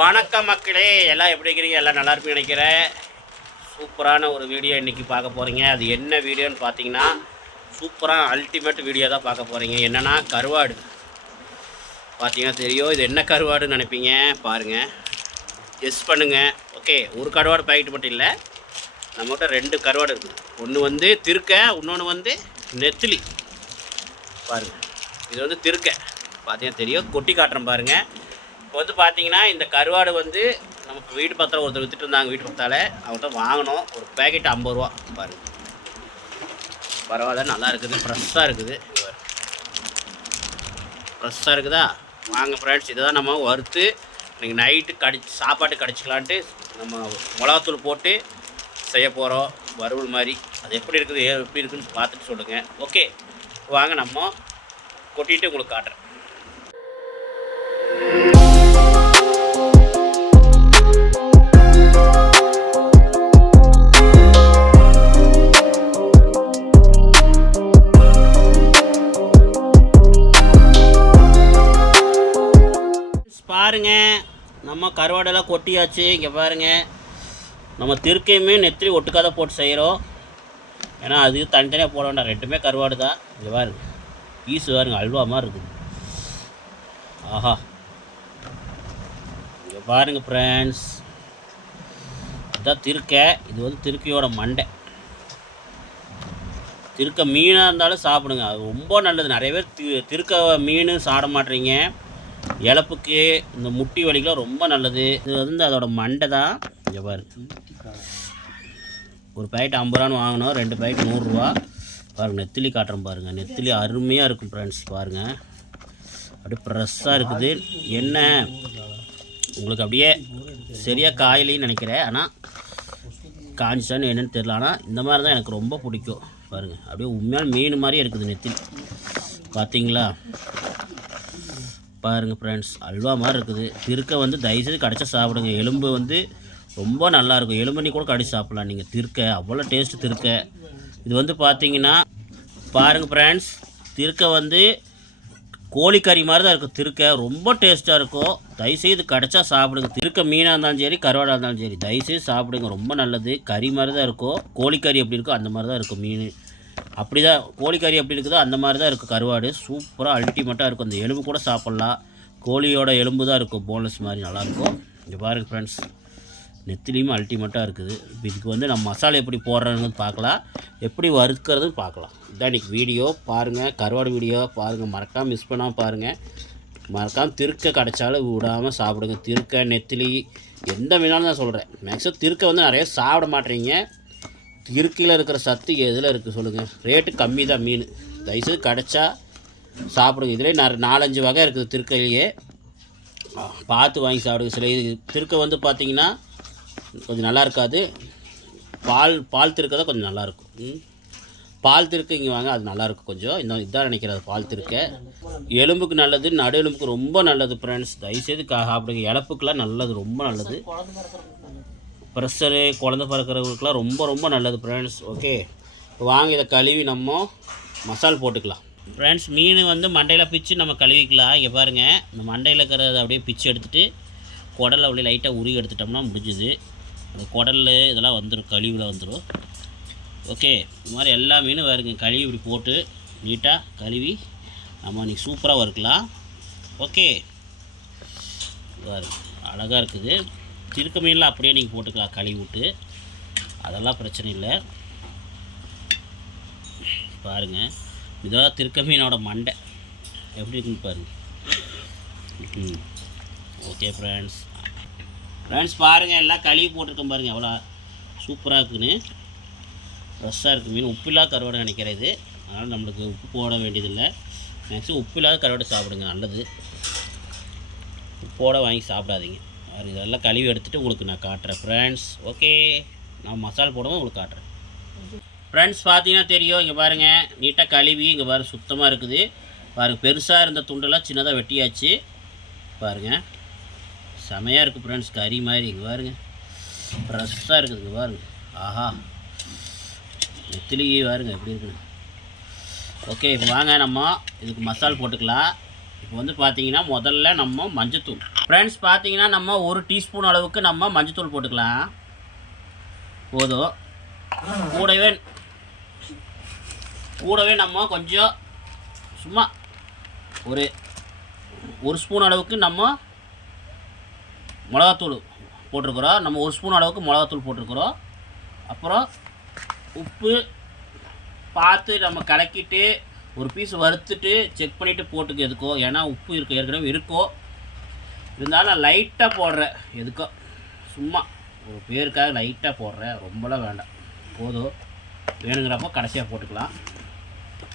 வணக்கம் மக்களே, எல்லாம் எப்படி இருக்கிறீங்க? எல்லாம் நல்லா இருப்பீங்க நினைக்கிறேன். சூப்பரான ஒரு வீடியோ இன்றைக்கி பார்க்க போகிறீங்க. அது என்ன வீடியோன்னு பார்த்தீங்கன்னா, சூப்பரான அல்டிமேட் வீடியோ தான் பார்க்க போகிறீங்க. என்னென்னா கருவாடு. பார்த்தீங்கன்னா தெரியும், இது என்ன கருவாடுன்னு நினைப்பீங்க. பாருங்கள், கெஸ் பண்ணுங்கள். ஓகே, ஒரு கருவாடு பாக்கெட் மட்டும் இல்லை, நம்மகிட்ட 2 கருவாடு இருக்குது. ஒன்று வந்து திருக்கை, இன்னொன்று வந்து நெத்திலி. பாருங்கள், இது வந்து திருக்கை. பார்த்தீங்கன்னா தெரியும், கொட்டி காட்டுறேன் பாருங்கள். இப்போ வந்து பார்த்தீங்கன்னா, இந்த கருவாடு வந்து நமக்கு வீட்டு பக்கத்தில் ஒருத்தர் விற்றுட்டு இருந்தாங்க. வீட்டு பக்கத்தால் அவங்கள்ட்ட வாங்கினோம். ஒரு பேக்கெட் 50 ரூபா. பாருங்கள், பரவாயில்ல, நல்லா இருக்குது, ஃப்ரெஷ்ஷாக இருக்குது. ஃப்ரெஷ்ஷாக இருக்குதா? வாங்க ஃப்ரெண்ட்ஸ், இதுதான் நம்ம வறுத்து இன்றைக்கி நைட்டு சாப்பாட்டு கடிச்சிக்கலான்ட்டு நம்ம மிளகாத்தூள் போட்டு செய்ய போகிறோம். வறுவல் மாதிரி. அது எப்படி இருக்குது, எப்படி இருக்குதுன்னு பார்த்துட்டு சொல்லுங்கள். ஓகே, வாங்க நம்ம கொட்டிட்டு உங்களுக்கு காட்டுறேன். பாருங்க, நம்ம கருவாடெல்லாம் கொட்டியாச்சு. இங்கே பாருங்கள், நம்ம திருக்கையுமே நெத்திலி ஒட்டுக்காத போட்டு செய்கிறோம். ஏன்னா அது தனித்தனியாக போட வேண்டாம், 2மே கருவாடு தான். இங்கே பாருங்க, பீஸு பாருங்க, அல்வா மாதிரி இருக்குது. ஆஹா, இங்கே பாருங்கள் ஃப்ரெண்ட்ஸ், இதுதான் திருக்கை. இது வந்து திருக்கையோட மண்டை. திருக்க மீனாக இருந்தாலும் சாப்பிடுங்க, அது ரொம்ப நல்லது. நிறைய பேர் திருக்க மீன் சாப்பிட மாட்டேறீங்க. இழப்புக்கு இந்த முட்டி வலிக்கெலாம் ரொம்ப நல்லது. இது வந்து அதோட மண்டை தான். இங்கே பாரு, ஒரு பேக்கெட் 50 ரூபான்னு வாங்கினோம், 2 பேக்கெட் 100 ரூபா. பாருங்கள், நெத்திலி காட்டுறோம் பாருங்கள். நெத்திலி அருமையாக இருக்கும் ஃப்ரெண்ட்ஸ். பாருங்கள், அப்படியே ஃப்ரெஷ்ஷாக இருக்குது. என்ன உங்களுக்கு அப்படியே சரியாக காயிலின்னு நினைக்கிறேன், ஆனால் காஞ்சான்னு என்னென்னு தெரியல. ஆனால் இந்த மாதிரி தான் எனக்கு ரொம்ப பிடிக்கும். பாருங்கள், அப்படியே உண்மையான மீன் மாதிரியே இருக்குது நெத்திலி. பார்த்தீங்களா? பாருங்கள் ஃப்ரெண்ட்ஸ், அல்வா மாதிரி இருக்குது. திருக்கை வந்து தயவுசெய்து கடிச்சா சாப்பிடுங்க. எலும்பு வந்து ரொம்ப நல்லாயிருக்கும். எலும்பு கூட கடிச்சு சாப்பிட்லாம் நீங்கள். திருக்கை அவ்வளோ டேஸ்ட்டு திருக்கை. இது வந்து பார்த்தீங்கன்னா பாருங்கள் ஃப்ரெண்ட்ஸ், திருக்கை வந்து கோழிக்கறி மாதிரி தான் இருக்கும். திருக்கை ரொம்ப டேஸ்ட்டாக இருக்கும். தயவுசெய்து கடிச்சா சாப்பிடுங்க. திருக்கை மீனாக இருந்தாலும் சரி, கருவாடாக இருந்தாலும் சரி, தயவுசெய்து சாப்பிடுங்க. ரொம்ப நல்லது. கறி மாதிரி தான் இருக்கும். கோழிக்கறி எப்படி இருக்கோ அந்த மாதிரி தான் இருக்கும் மீன். அப்படி தான் கோழிக்கறி எப்படி இருக்குதோ அந்த மாதிரி தான் இருக்கும் கருவாடு. சூப்பராக அல்டிமேட்டாக இருக்கும். அந்த எலும்பு கூட சாப்பிட்லாம். கோழியோட எலும்பு தான் இருக்கும், போன்லெஸ் மாதிரி நல்லாயிருக்கும். இங்கே பாருங்கள் ஃப்ரெண்ட்ஸ், நெத்திலியும் அல்டிமேட்டாக இருக்குது. இப்போ இதுக்கு வந்து நம்ம மசாலா எப்படி போடுறதுன்னு பார்க்கலாம், எப்படி வறுக்கிறதுன்னு பார்க்கலாம். இதான் இன்றைக்கி வீடியோ. பாருங்கள், கருவாடு வீடியோ பாருங்கள், மறக்காமல் மிஸ் பண்ணாமல் பாருங்கள். மறக்காமல் திருக்கை கிடச்சாலும் விடாமல் சாப்பிடுங்க. திருக்கை நெத்திலி எந்த மீனாலும் தான் சொல்கிறேன். மேக்ஸிமம் திருக்கை வந்து நிறைய சாப்பிட மாட்டேறீங்க. திருக்கையில் இருக்கிற சத்து எதில் இருக்குது சொல்லுங்கள்? ரேட்டு கம்மி தான் மீன். தயவுசெய்து கிடச்சா சாப்பிடுங்க. இதிலே 4-5 வகை இருக்குது திருக்கையிலேயே. பார்த்து வாங்கி சாப்பிடுங்க. சில திருக்கை வந்து பார்த்திங்கன்னா கொஞ்சம் நல்லா இருக்காது. பால் திருக்கை தான் கொஞ்சம் நல்லாயிருக்கும். பால் திருக்கை இங்கே வாங்க, அது நல்லாயிருக்கும் கொஞ்சம். இதுதான் நினைக்கிறது பால் திருக்கை. எலும்புக்கு நல்லது, நடு எலும்புக்கு ரொம்ப நல்லது ஃப்ரெண்ட்ஸ். தயவுசெய்து சாப்பிடுங்க. இழப்புக்கெலாம் நல்லது, ரொம்ப நல்லது. ப்ரெஷரு, குழந்த பிறக்கிறவங்களுக்குலாம் ரொம்ப ரொம்ப நல்லது ஃப்ரெண்ட்ஸ். ஓகே, வாங்க இதை கழுவி நம்ம மசால் போட்டுக்கலாம் ஃப்ரெண்ட்ஸ். மீன் வந்து மண்டையில் பிச்சு நம்ம கழுவிக்கலாம். இங்கே பாருங்கள், இந்த மண்டையில் இருக்கிறத அப்படியே பிச்சு எடுத்துகிட்டு குடலில் அப்படியே லைட்டாக உருவி எடுத்துட்டோம்னா முடிஞ்சுது. அந்த குடல் இதெல்லாம் வந்துடும், கழிவில் வந்துடும். ஓகே, இந்த மாதிரி எல்லா மீனும் வருங்க. கழுவி இப்படி போட்டு நீட்டாக கழுவி நம்ம இன்றைக்கி சூப்பராக வறுக்கலாம். ஓகே, அழகாக இருக்குது. திருக்க மீன்லாம் அப்படியே நீங்கள் போட்டுக்கலாம் கழுவி விட்டு, அதெல்லாம் பிரச்சனை இல்லை. பாருங்கள், இதான் திருக்க மீனோட மண்டை எப்படி இருக்குன்னு பாருங்கள். ஓகே ஃப்ரெண்ட்ஸ், பாருங்கள், எல்லாம் கழுவி போட்டிருக்கேன் பாருங்கள், எவ்வளோ சூப்பராக இருக்குன்னு. ஃப்ரெஷ்ஷாக இருக்குது மீன். உப்பில்லா கருவாடு நினைக்கிறேன் இது. அதனால் நம்மளுக்கு உப்பு போட வேண்டியதில்லை. மேக்ஸிமம் உப்பில்லாத கருவாடு சாப்பிடுங்க, நல்லது. உப்போடு வாங்கி சாப்பிடாதீங்க. இதெல்லாம் கழுவி எடுத்துகிட்டு உங்களுக்கு நான் காட்டுறேன் ஃப்ரெண்ட்ஸ். ஓகே, நான் மசாலா போடுவோம் உங்களுக்கு காட்டுறேன் ஃப்ரெண்ட்ஸ். பார்த்தீங்கன்னா தெரியும், இங்கே பாருங்கள், நீட்டாக கழுவி இங்கே பாருங்கள் சுத்தமாக இருக்குது. பாருங்கள், பெருசாக இருந்த துண்டெல்லாம் சின்னதாக வெட்டியாச்சு. பாருங்கள், செமையாக இருக்குது ஃப்ரெண்ட்ஸ், கறி மாதிரி. இங்கே பாருங்கள், ஃப்ரெஷ்ஷாக இருக்குது. இங்கே பாருங்கள், ஆஹா, நெத்திலி பாருங்கள் எப்படி இருக்குன்னு. ஓகே, இப்போ வாங்க நம்ம இதுக்கு மசாலா போட்டுக்கலாம். இப்போ வந்து பார்த்தீங்கன்னா முதல்ல நம்ம மஞ்சத்தூள் ஃப்ரெண்ட்ஸ் பார்த்தீங்கன்னா நம்ம 1 டீஸ்பூன் அளவுக்கு நம்ம மஞ்சத்தூள் போட்டுக்கலாம் போதும். கூடவே நம்ம கொஞ்சம் சும்மா ஒரு ஸ்பூன் அளவுக்கு நம்ம மிளகாத்தூள் போட்டிருக்கிறோம். நம்ம 1 ஸ்பூன் அளவுக்கு மிளகாத்தூள் போட்டிருக்கிறோம். அப்புறம் உப்பு பார்த்து நம்ம கலக்கிட்டு ஒரு பீஸ் வறுத்துட்டு செக் பண்ணிவிட்டு போட்டுக்க எதுக்கோ, ஏன்னா உப்பு ஏற்கனவே இருக்கோ. இருந்தாலும் நான் லைட்டாக போடுறேன் எதுக்கோ, சும்மா ஒரு பேருக்காக லைட்டாக போடுறேன், ரொம்பலாம் வேண்டாம், போதும். வேணுங்கிறப்போ கடைசியாக போட்டுக்கலாம்.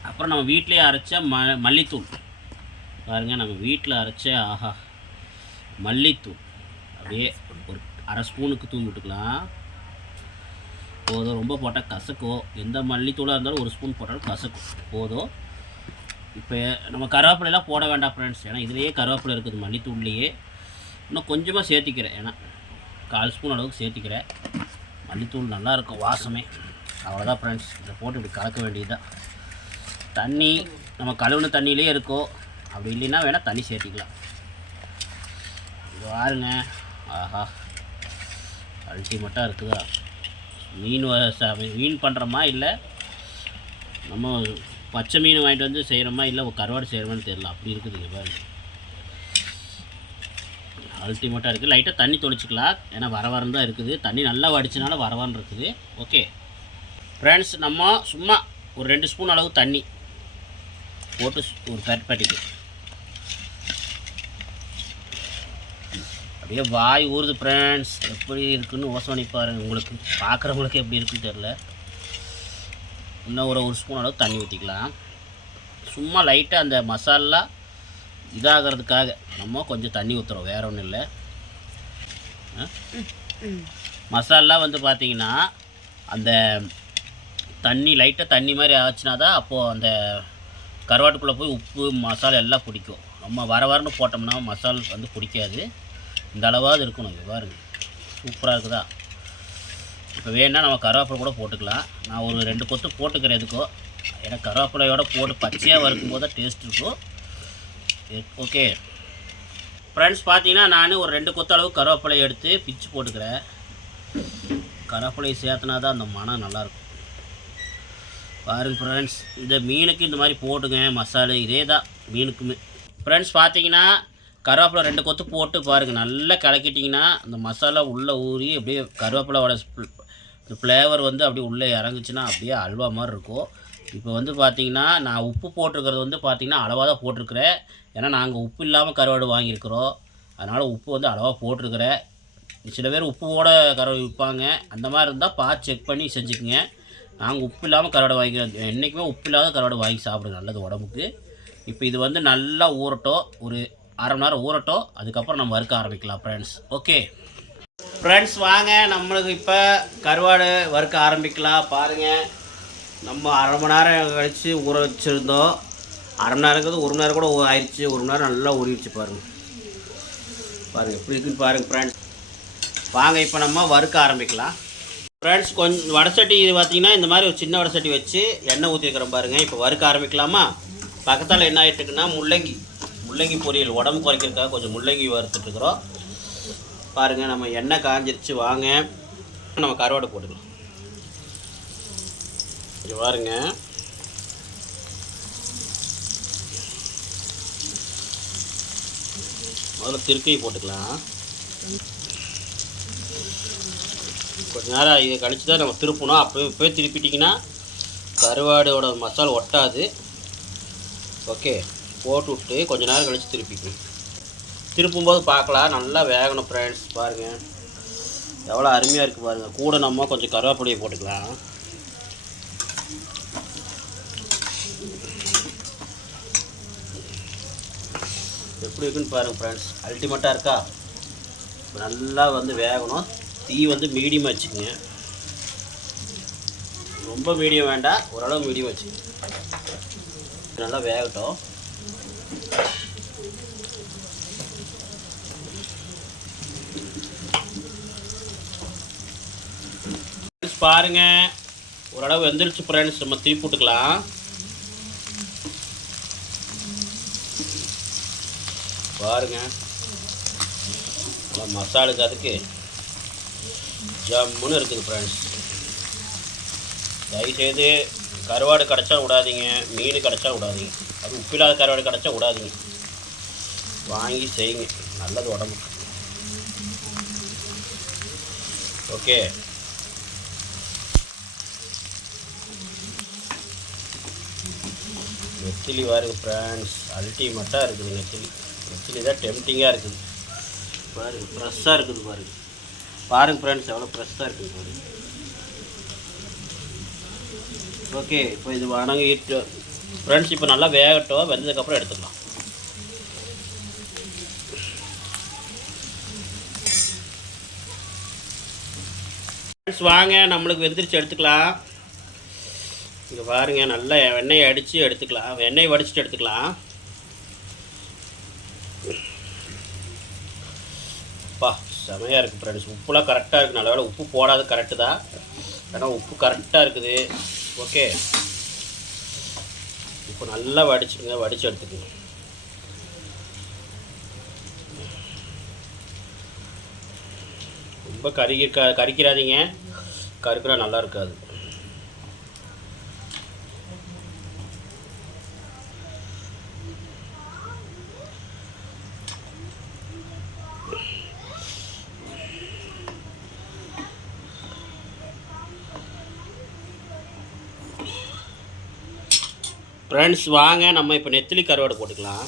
அப்புறம் நம்ம வீட்டிலே அரைச்ச மல்லித்தூள் பாருங்கள், நம்ம வீட்டில் அரைச்ச மல்லித்தூள் அப்படியே ஒரு அரை ஸ்பூனுக்கு தூவி விட்டுக்கலாம் போதும். ரொம்ப போட்டால் கசக்கும், எந்த மல்லித்தூளாக இருந்தாலும் 1 ஸ்பூன் போட்டாலும் கசக்கும், போதும். இப்போ நம்ம கருவேப்பிலையெல்லாம் போட வேண்டாம் ஃப்ரெண்ட்ஸ், ஏன்னா இதுலேயே கருவேப்பிலை இருக்குது மல்லித்தூள்லேயே. இன்னும் கொஞ்சமாக சேர்த்திக்கிறேன், ஏன்னா 1/4 ஸ்பூன் அளவுக்கு சேர்த்திக்கிறேன். மல்லித்தூள் நல்லாயிருக்கும் வாசமே. அவ்வளோதான் ஃப்ரெண்ட்ஸ், இதை போட்டு இப்படி கலக்க வேண்டியதுதான். தண்ணி நம்ம கழுவுன தண்ணியிலே இருக்கும், அப்படி இல்லைன்னா வேணால் தண்ணி சேர்த்திக்கலாம். இது பாருங்க, அல்டிமேட்டாக இருக்குதா. மீன் பண்ணுறோமா இல்லை நம்ம பச்சை மீன் வாங்கிட்டு வந்து செய்கிறோமா இல்லை கருவாடு செய்கிறோமான்னு தெரியல, அப்படி இருக்குது. இங்கே பாருங்க, அல்டிமேட்டாக இருக்குது. லைட்டாக தண்ணி தொளிச்சிக்கலாம், ஏன்னா வரவரம் தான் இருக்குது. தண்ணி நல்லா வடிச்சனால வரவான்னு இருக்குது. ஓகே ஃப்ரெண்ட்ஸ், நம்ம சும்மா ஒரு 2 ஸ்பூன் அளவு தண்ணி போட்டு ஒரு பட்டிட்டு அப்படியே வாய் ஊறுது ஃப்ரெண்ட்ஸ். எப்படி இருக்குன்னு யோசனை பாருங்கள், உங்களுக்கு பார்க்குறவங்களுக்கு எப்படி இருக்குன்னு தெரில. இன்னும் ஒரு ஸ்பூன் அளவு தண்ணி ஊற்றிக்கலாம். சும்மா லைட்டாக அந்த மசாலா இதாகிறதுக்காக நம்ம கொஞ்சம் தண்ணி ஊற்றுறோம், வேறு ஒன்றும் இல்லை. மசாலா வந்து பார்த்திங்கன்னா அந்த தண்ணி லைட்டாக தண்ணி மாதிரி ஆச்சுன்னா தான் அப்போது அந்த கருவாட்டுக்குள்ளே போய் உப்பு மசாலா எல்லாம் பிடிக்கும். நம்ம வரன்னு போட்டோம்னா மசாலா வந்து பிடிக்காது. இந்த அளவாவது இருக்கணும். இது பாருங்க, சூப்பராக இருக்குதா. இப்போ வேணால் நம்ம கருவேப்பிலை கூட போட்டுக்கலாம். நான் ஒரு 2 கொத்து போட்டுக்கிறேன் எதுக்கோ, ஏன்னா கருவேப்பிலையோட போட்டு பச்சையாக வறுக்கும் போது தான் டேஸ்ட் இருக்கும். ஓகே ஃப்ரெண்ட்ஸ், பார்த்தீங்கன்னா நான் ஒரு 2 கொத்து அளவு கருவேப்பிலை எடுத்து பிச்சு போட்டுக்கிறேன். கருவேப்பிலையை சேர்த்துனா தான் அந்த மனம் நல்லாயிருக்கும். பாருங்கள் ஃப்ரெண்ட்ஸ், இந்த மீனுக்கு இந்த மாதிரி போட்டுங்க மசாலா, இதே தான் மீனுக்குமே. ஃப்ரெண்ட்ஸ் பார்த்தீங்கன்னா கருவேப்பிலை 2 கொத்து போட்டு பாருங்கள், நல்லா கலக்கிட்டிங்கன்னா அந்த மசாலா உள்ளே ஊறி அப்படியே கருவேப்பிலையோட ஃப்ளேவர் வந்து அப்படியே உள்ளே இறங்குச்சுன்னா அப்படியே அல்வா மாதிரி இருக்கும். இப்போ வந்து பார்த்திங்கன்னா நான் உப்பு போட்டிருக்கிறது வந்து பார்த்திங்கன்னா அளவாக தான் போட்டிருக்கிறேன், ஏன்னா நாங்கள் உப்பு இல்லாமல் கருவாடு வாங்கியிருக்கிறோம். அதனால் உப்பு வந்து அளவாக போட்டிருக்கிறேன். சில பேர் உப்போட கருவாடு விற்பாங்க, அந்த மாதிரி இருந்தால் பார்த்து செக் பண்ணி செஞ்சுக்குங்க. நாங்கள் உப்பு இல்லாமல் கருவாடு வாங்கிக்கிறோம். என்றைக்குமே உப்பு இல்லாத கருவாடு வாங்கி சாப்பிடுங்க, நல்லது உடம்புக்கு. இப்போ இது வந்து நல்லா ஊறட்டும், ஒரு அரை மணி நேரம் ஊறட்டும், அதுக்கப்புறம் நம்ம வறுக்க ஆரம்பிக்கலாம் ஃப்ரெண்ட்ஸ். ஓகே ஃப்ரெண்ட்ஸ், வாங்க நம்மளுக்கு இப்போ கருவாடு வறுக்க ஆரம்பிக்கலாம். பாருங்கள், நம்ம அரை மணி நேரம் கழித்து ஊற வச்சுருந்தோம். அரை மணி நேரங்கிறது 1 மணி நேரம் கூட ஆயிடுச்சு. 1 மணி நேரம் நல்லா ஊறிடுச்சு பாருங்கள். எப்படி இருக்குன்னு பாருங்கள் ஃப்ரெண்ட்ஸ். வாங்க இப்போ நம்ம வறுக்க ஆரம்பிக்கலாம் ஃப்ரெண்ட்ஸ். கொஞ்சம் வடசட்டி இது பார்த்திங்கன்னா இந்த மாதிரி ஒரு சின்ன வடசட்டி வச்சு எண்ணெய் ஊற்றி வைக்கிறோம் பாருங்கள். இப்போ வறுக்க ஆரம்பிக்கலாமா. பக்கத்தால் என்ன ஆகிட்டுருக்குன்னா முள்ளங்கி பொரியல், உடம்பு குறைக்கிறதுக்காக கொஞ்சம் முள்ளங்கி வறுத்துட்ருக்குறோம் பாருங்கள். நம்ம எண்ணெய் காஞ்சிருச்சு, வாங்க நம்ம கருவாடை போட்டுக்கலாம். இது பாருங்க, முதல்ல திருக்கையை போட்டுக்கலாம். கொஞ்ச நேரம் இதை கழிச்சு தான் நம்ம திருப்பணும். அப்போயே திருப்பிட்டிங்கன்னா கருவாடோட மசாலா ஒட்டாது. ஓகே, போட்டு விட்டு கொஞ்ச நேரம் கழித்து திருப்பிக்கணும். திருப்பும்போது பார்க்கலாம், நல்லா வேகணும் ஃப்ரெண்ட்ஸ். பாருங்கள் எவ்வளோ அருமையாக இருக்குது பாருங்கள். கூட நம்ம கொஞ்சம் கருவேப்பிலையை போட்டுக்கலாம். எப்படி இருக்குன்னு பாருங்கள் ஃப்ரெண்ட்ஸ், அல்டிமேட்டாக இருக்கா. நல்லா வந்து வேகணும். தீ வந்து மீடியமாக வச்சுக்கோங்க, ரொம்ப மீடியம் வேண்டாம், ஓரளவு மீடியம் வச்சுக்கோங்க. நல்லா வேகட்டும். பாருங்க, ஓரளவு வெந்துருச்சு ஃப்ரெண்ட்ஸ். நம்ம திருப்பி போட்டுக்கலாம். பாருங்க மசாலுக்கு அதுக்கு ஜம்முன்னு இருக்குது ஃப்ரெண்ட்ஸ். தயவுசெய்து கருவாடு கிடச்சா விடாதீங்க, மீன் கிடச்சா விடாதீங்க, அது உப்பில்லாத கருவாடு கிடச்சா விடாதீங்க, வாங்கி செய்யுங்க, நல்லது உடம்புக்கு. ஓகே, நெத்திலி பாருங்க ஃப்ரெண்ட்ஸ், அல்டிமேட்டாக இருக்குது. நெத்திலி தான் டெம்டிங்காக இருக்குது பாருங்கள், ஃப்ரெஷ்ஷாக இருக்குது பாருங்கள் ஃப்ரெண்ட்ஸ், எவ்வளோ ஃப்ரெஷ்ஷாக இருக்குது பாருங்கள். ஓகே, இப்போ இது வணங்கிட்டு ஃப்ரெண்ட்ஸ், இப்போ நல்லா வேகட்டும், வெந்ததுக்கப்புறம் எடுத்துக்கலாம். ஃப்ரெண்ட்ஸ் வாங்க, நம்மளுக்கு வெந்திரிச்சு எடுத்துக்கலாம். இங்கே பாருங்கள், நல்லா எண்ணெயை அடித்து எடுத்துக்கலாம், எண்ணெயை வடிச்சிட்டு எடுத்துக்கலாம். அப்பா செமையாக இருக்குது ஃப்ரெண்ட்ஸ், உப்புலாம் கரெக்டாக இருக்குது. நல்ல வேளை உப்பு போடாது, கரெக்டு தான், ஏன்னா உப்பு கரெக்டாக இருக்குது. ஓகே, இப்போ நல்லா வடிச்சுடுங்க, வடித்து எடுத்துக்கோங்க. ரொம்ப கறிக்கிறாதீங்க, கருக்குனா நல்லா இருக்காது. ஃப்ரெண்ட்ஸ் வாங்க, நம்ம இப்போ நெத்திலி கருவாடு போட்டுக்கலாம்.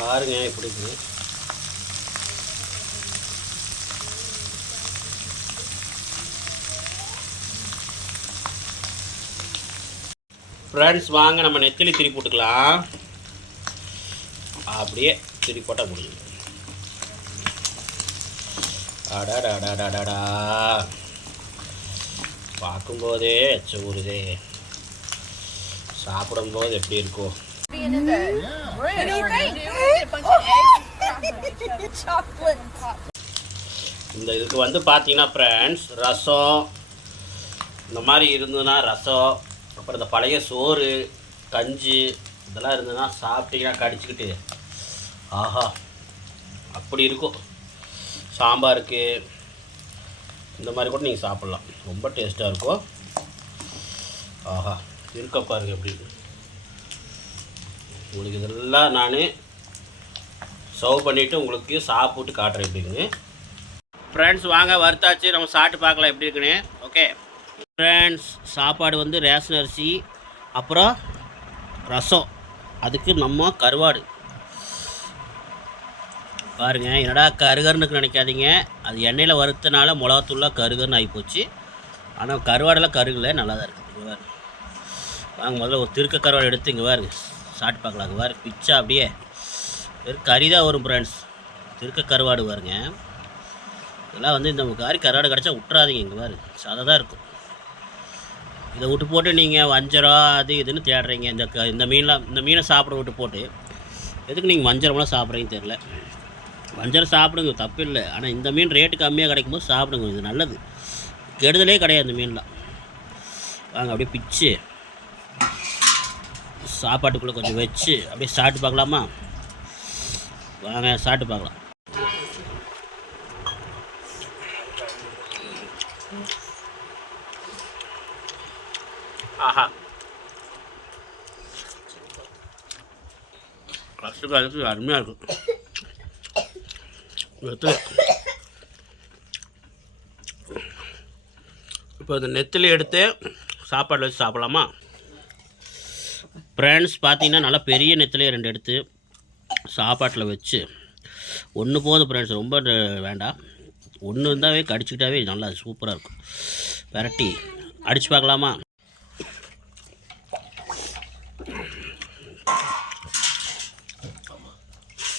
பாருங்க எப்படி இருக்குது. ஃப்ரெண்ட்ஸ் வாங்க, நம்ம நெத்திலி திரி போட்டுக்கலாம். அப்படியே திரி போட்டால் முடியும். அடாடாடாடாடா, பார்க்கும்போதே எச்ச ஊறுதே, சாப்பிடும்போது எப்படி இருக்கும். இந்த இதுக்கு வந்து பார்த்தீங்கன்னா ஃப்ரெண்ட்ஸ், ரசம் இந்த மாதிரி இருந்ததுன்னா, ரசம், அப்புறம் இந்த பழைய சோறு, கஞ்சி இதெல்லாம் இருந்ததுன்னா சாப்பிட்டீங்கன்னா கடிச்சிக்கிட்டு ஆஹா அப்படி இருக்கும். சாம்பாருக்கு இந்த மாதிரி கூட நீங்கள் சாப்பிட்லாம், ரொம்ப டேஸ்ட்டாக இருக்கும். ஆஹா இருக்க பாருங்க எப்படி உங்களுக்கு. இதெல்லாம் நான் சர்வ் பண்ணிவிட்டு உங்களுக்கு சாப்பிட்டு காட்டுறேன் எப்படின்னு. ஃப்ரெண்ட்ஸ் வாங்க, வறுத்தாச்சு, நம்ம சாப்பிட்டு பார்க்கலாம் எப்படி இருக்குன்னு. ஓகே ஃப்ரெண்ட்ஸ், சாப்பாடு வந்து ரேஷன் அரிசி, அப்புறம் ரசம், அதுக்கு நம்ம கருவாடு. பாருங்கள், என்னடா கருகருன்னு நினைக்காதீங்க, அது எண்ணெயில் வறுத்தனால மிளகாத்தூள்லாம் கருகருன்னு ஆகிப்போச்சு. ஆனால் கருவாடெல்லாம் கருகலை, நல்லா தான் இருக்குது. இங்கே பாருங்க, வாங்க முதல்ல ஒரு திருக்க கருவாடு எடுத்து இங்கே பாருங்க சாப்பிட்டு பார்க்கலாம். அங்கே பாருங்க பிச்சா அப்படியே வெறும் கறி தான் வரும் ஃப்ரெண்ட்ஸ். திருக்க கருவாடு பாருங்க, இதெல்லாம் வந்து இந்த கருவாடு கிடச்சா விட்டுறாதீங்க. இங்கே பாருங்க சதை தான் இருக்கும். இதை விட்டு போட்டு நீங்கள் வஞ்சரம் அது இதுன்னு தேடுறீங்க. இந்த மீனை சாப்பிட விட்டு போட்டு எதுக்கு நீங்கள் வஞ்சரம்லாம் சாப்பிட்றீங்கன்னு தெரில. வஞ்சரம் சாப்பிடுங்க, தப்பு இல்லை. ஆனால் இந்த மீன் ரேட்டு கம்மியாக கிடைக்கும்போது சாப்பிடுங்க, இது நல்லது, கெடுதலே கிடையாது இந்த மீன்லாம். வாங்க அப்படியே பிச்சு சாப்பாட்டுக்குள்ளே கொஞ்சம் வச்சு அப்படியே சாப்பிட்டு பார்க்கலாமா? வாங்க சாப்பிட்டு பார்க்கலாம். ஆஹா, கஷ்டக்காலத்துக்கு அருமையாக இருக்கும். இப்போ இந்த நெத்திலி எடுத்து சாப்பாடு வச்சு சாப்பிட்லாமா? ஃப்ரெண்ட்ஸ் பார்த்தீங்கன்னா நல்லா பெரிய நெத்திலியை 2 எடுத்து சாப்பாட்டில் வச்சு, ஒன்று போதும் ஃப்ரெண்ட்ஸ், ரொம்ப வேண்டாம், ஒன்று இருந்தாவே கடிச்சிக்கிட்டாவே நல்லா சூப்பராக இருக்கும். விரட்டி அடித்து பார்க்கலாமா?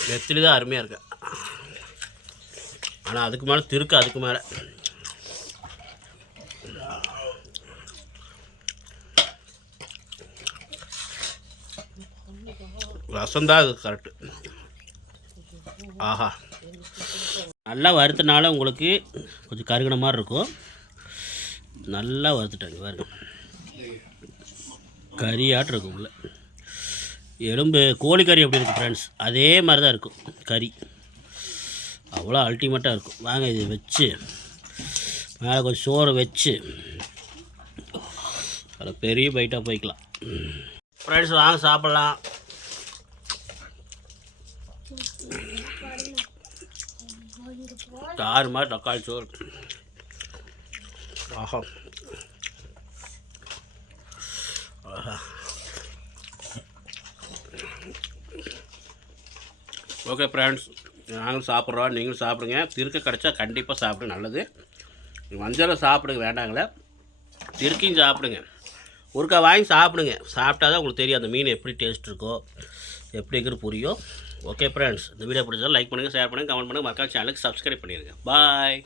நெத்திலி தான் அருமையாக இருக்கு. ஆனால் அதுக்கு மேலே திருக்கு, அதுக்கு மேலே ரசம்தான் அது கரெக்டு. ஆஹா, நல்லா வறுத்தனால உங்களுக்கு கொஞ்சம் கருகின மாதிரி இருக்கும். நல்லா வறுத்துட்டாங்க பாருங்க, கறியாட்டு இருக்கும் உள்ள. எலும்பு கோழிக்கறி எப்படி இருக்குது ஃப்ரெண்ட்ஸ், அதே மாதிரி தான் இருக்கும் கறி. அவ்வளோ அல்டிமேட்டாக இருக்கும். வாங்க இது வச்சு மேலே கொஞ்சம் சோறு வச்சு அதில் பெரிய பைட்டாக போய்க்கலாம் ஃப்ரெண்ட்ஸ். வாங்க சாப்பிட்லாம். தாறு மாதிரி தக்காளி சோறு. ஆஹா ஆஹா. ஓகே ஃப்ரெண்ட்ஸ், நாங்களும் சாப்பிட்றோம், நீங்களும் சாப்பிடுங்க. திருக்க கிடச்சா கண்டிப்பாக சாப்பிடுங்க, நல்லது. மஞ்சளை சாப்பிடுங்க வேண்டாங்களே, திருக்கையும் சாப்பிடுங்க. ஒருக்கா வாங்கி சாப்பிடுங்க. சாப்பிட்டா தான் உங்களுக்கு தெரியும் அந்த மீன் எப்படி டேஸ்ட் இருக்கோ, எப்படிங்கிற புரியும். ஓகே ஃப்ரெண்ட்ஸ், இந்த வீடியோ பிடிச்சா லைக் பண்ணுங்கள், ஷேர் பண்ணுங்கள், கமெண்ட் பண்ணுங்கள், மறக்காம சேனலுக்கு சப்ஸ்கிரைப் பண்ணிடுங்க. பாய்.